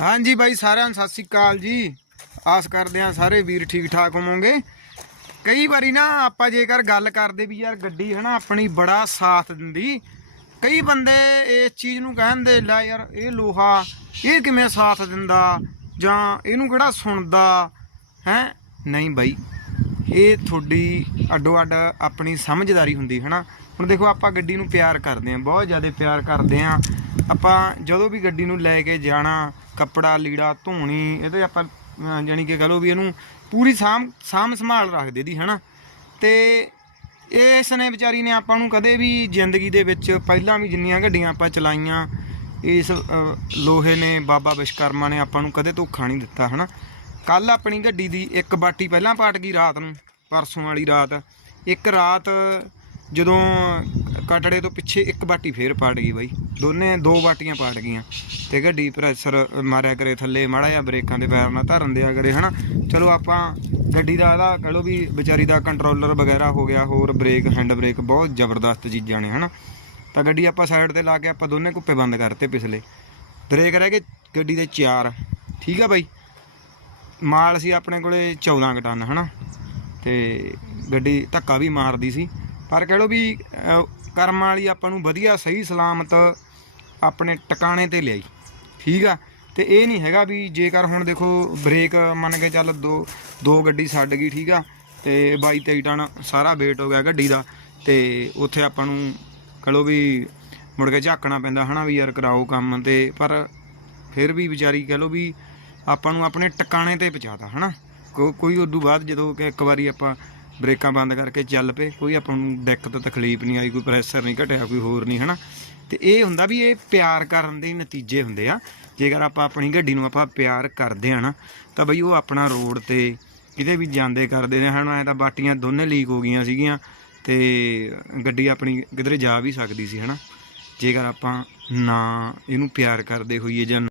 ਹਾਂਜੀ ਬਾਈ ਸਾਰਿਆਂ ਨੂੰ ਸਤਿ ਸ੍ਰੀ ਅਕਾਲ ਜੀ। ਆਸ ਕਰਦੇ ਆ ਸਾਰੇ ਵੀਰ ਠੀਕ ਠਾਕ ਹੋਵੋਗੇ। ਕਈ ਵਾਰੀ ਨਾ ਆਪਾਂ ਜੇਕਰ ਗੱਲ ਕਰਦੇ ਵੀ ਯਾਰ ਗੱਡੀ ਹਨਾ ਆਪਣੀ ਬੜਾ ਸਾਥ ਦਿੰਦੀ। ਕਈ ਬੰਦੇ ਇਸ ਚੀਜ਼ ਨੂੰ ਕਹਿੰਦੇ, ਲੈ ਯਾਰ ਇਹ ਲੋਹਾ ਇਹ ਕਿਵੇਂ ਸਾਥ ਦਿੰਦਾ ਜਾਂ ਇਹਨੂੰ ਕਿਹੜਾ ਸੁਣਦਾ? ਹੈ? ਨਹੀਂ ਬਾਈ। ਇਹ ਤੁਹਾਡੀ ਅੱਡੋ ਅੱਡ ਆਪਣੀ ਸਮਝਦਾਰੀ ਹੁੰਦੀ ਹੈ ਨਾ ਹੁਣ ਦੇਖੋ ਆਪਾਂ ਗੱਡੀ ਨੂੰ ਪਿਆਰ ਕਰਦੇ ਹਾਂ ਬਹੁਤ ਜ਼ਿਆਦਾ ਪਿਆਰ ਕਰਦੇ ਹਾਂ। ਆਪਾਂ ਜਦੋਂ ਵੀ ਗੱਡੀ ਨੂੰ ਲੈ ਕੇ ਜਾਣਾ ਕੱਪੜਾ ਲੀੜਾ ਧੋਣੀ ਇਹਦੇ ਆਪਾਂ ਅਹ, ਜਾਣੀ ਕਿ ਕਹ ਲਓ ਵੀ ਇਹਨੂੰ ਪੂਰੀ ਸਾਂਭ ਸਾਂਭ ਸੰਭਾਲ ਰੱਖਦੇ ਦੀ ਹਨਾ? ਤੇ ਇਸ ਨੇ ਵਿਚਾਰੀ ਨੇ ਆਪਾਂ ਨੂੰ ਕਦੇ ਵੀ ਜ਼ਿੰਦਗੀ ਦੇ ਵਿੱਚ ਪਹਿਲਾਂ ਵੀ ਜਿੰਨੀਆਂ ਗੱਡੀਆਂ ਆਪਾਂ ਚਲਾਈਆਂ ਇਸ ਲੋਹੇ ਨੇ ਬਾਬਾ ਵਿਸ਼ਕਰਮਾ ਨੇ ਆਪਾਂ ਨੂੰ ਕਦੇ ਧੋਖਾ ਨਹੀਂ ਦਿੱਤਾ ਹਨਾ? ਕੱਲ ਆਪਣੀ ਗੱਡੀ ਦੀ ਇੱਕ ਬਾਟੀ ਪਹਿਲਾਂ ਪਾਟ ਗਈ ਰਾਤ ਨੂੰ, ਪਰਸੋਂ ਵਾਲੀ ਰਾਤ। ਇੱਕ ਰਾਤ ਜਦੋਂ ਕਟੜੇ ਤੋਂ ਪਿੱਛੇ ਇੱਕ ਬਾਟੀ ਫੇਰ ਪਾਟ ਗਈ ਬਾਈ। ਦੋਨੇ, ਦੋ ਬਾਟੀਆਂ ਪਾਟ ਗਈਆਂ। ਤੇ ਗੱਡੀ ਪ੍ਰੈਸ਼ਰ ਮਾਰਿਆ ਕਰੇ ਥੱਲੇ, ਮਾੜਾ ਜਿਹਾ ਬ੍ਰੇਕਾਂ ਦੇ ਪੈਰ ਨਾਲ ਧਰਨ ਦਿਆ ਕਰੇ, ਹਨਾ? ਚਲੋ ਆਪਾਂ ਗੱਡੀ ਦਾ ਇਹਦਾ ਕਹ ਲਓ ਵੀ ਵਿਚਾਰੀ ਦਾ ਕੰਟਰੋਲਰ ਵਗੈਰਾ ਹੋ ਗਿਆ, ਹੋਰ ਬ੍ਰੇਕ ਹੈਂਡ ਬ੍ਰੇਕ ਬਹੁਤ ਜ਼ਬਰਦਸਤ ਚੀਜ਼ਾਂ ਨੇ, ਹਨਾ? ਤਾਂ ਗੱਡੀ ਆਪਾਂ ਸਾਈਡ ਤੇ ਲਾ ਕੇ ਆਪਾਂ ਦੋਨੇ ਕੁੱਪੇ ਬੰਦ ਕਰਤੇ ਪਿਛਲੇ। ਬ੍ਰੇਕ ਰਹਿ ਗਏ ਗੱਡੀ ਦੇ ਚਾਰ। ਠੀਕ ਆ ਬਾਈ? ਮਾਲ ਸੀ ਆਪਣੇ ਕੋਲੇ 14 ਕੁ ਟਨ ਹਨਾ? ਤੇ ਗੱਡੀ ਧੱਕਾ ਵੀ ਮਾਰਦੀ ਸੀ। ਪਰ ਕਹਿ ਲਓ ਵੀ ਅਹ, ਕਰਮ ਵਾਲੀ ਆਪਾਂ ਨੂੰ ਵਧੀਆ ਸਹੀ ਸਲਾਮਤ ਆਪਣੇ ਟਿਕਾਣੇ ਤੇ ਲਿਆਈ। ਠੀਕ ਆ? ਤੇ ਇਹ ਨਹੀਂ ਹੈਗਾ ਵੀ ਜੇਕਰ ਹੁਣ ਦੇਖੋ ਬ੍ਰੇਕ ਮੰਨ ਕੇ ਚੱਲ ਦੋ ਦੋ ਗੱਡੀ ਛੱਡ ਗਈ ਠੀਕ ਆ? ਤੇ 22 23 ਟਨ ਸਾਰਾ ਵੇਟ ਹੋ ਗਿਆ ਗੱਡੀ ਦਾ। ਤੇ ਉੱਥੇ ਆਪਾਂ ਨੂੰ ਕਹਿ ਲਓ ਵੀ ਮੁੜ ਕੇ ਝਾਕਣਾ ਪੈਂਦਾ ਹਨਾ ਵੀ ਯਾਰ ਕਰਾਓ ਕੰਮ ਤੇ। ਪਰ ਫਿਰ ਵੀ ਵਿਚਾਰੀ ਕਹਿ ਲਓ ਵੀ ਆਪਾਂ ਨੂੰ ਆਪਣੇ ਟਿਕਾਣੇ ਤੇ ਪਹੁੰਚਾਤਾ, ਹਨਾ? ਕੋ- ਕੋਈ ਉਦੋਂ ਬਾਅਦ ਜਦੋਂ ਕਿ ਇੱਕ ਵਾਰੀ ਆਪਾਂ ਬ੍ਰੇਕਾਂ ਬੰਦ ਕਰਕੇ ਚੱਲ ਪਏ, ਕੋਈ ਆਪਾਂ ਨੂੰ ਦਿੱਕਤ, ਤਕਲੀਫ ਨਹੀਂ ਆਈ, ਕੋਈ ਪ੍ਰੈਸ਼ਰ ਨਹੀਂ ਘਟਿਆ, ਕੋਈ ਹੋਰ ਨਹੀਂ, ਹਨਾ? ਤੇ ਇਹ ਹੁੰਦਾ ਵੀ ਇਹ ਪਿਆਰ ਕਰਨ ਦੇ ਨਤੀਜੇ ਹੁੰਦੇ ਆ। ਜੇਕਰ ਆਪਾਂ ਆਪਣੀ ਗੱਡੀ ਨੂੰ ਆਪਾਂ ਪਿਆਰ ਕਰਦੇ ਆ ਨਾ, ਤਾਂ ਬਈ ਉਹ ਆਪਣਾ ਰੋਡ ਤੇ ਕਿਤੇ ਵੀ ਜਾਂਦੇ ਕਰਦੇ ਨੇ, ਹਨ? ਐ ਤਾਂ ਬਾਟੀਆਂ ਦੋਨੇ ਲੀਕ ਹੋ ਗਈਆਂ ਸੀਗੀਆਂ ਤੇ ਗੱਡੀ ਆਪਣੀ ਕਿਧਰੇ ਜਾ ਵੀ ਸਕਦੀ ਸੀ, ਹਨਾ? ਜੇਕਰ ਆਪਾਂ ਨਾ ਇਹਨੂੰ ਪਿਆਰ ਕਰਦੇ ਹੋਈਏ ਜਾਂ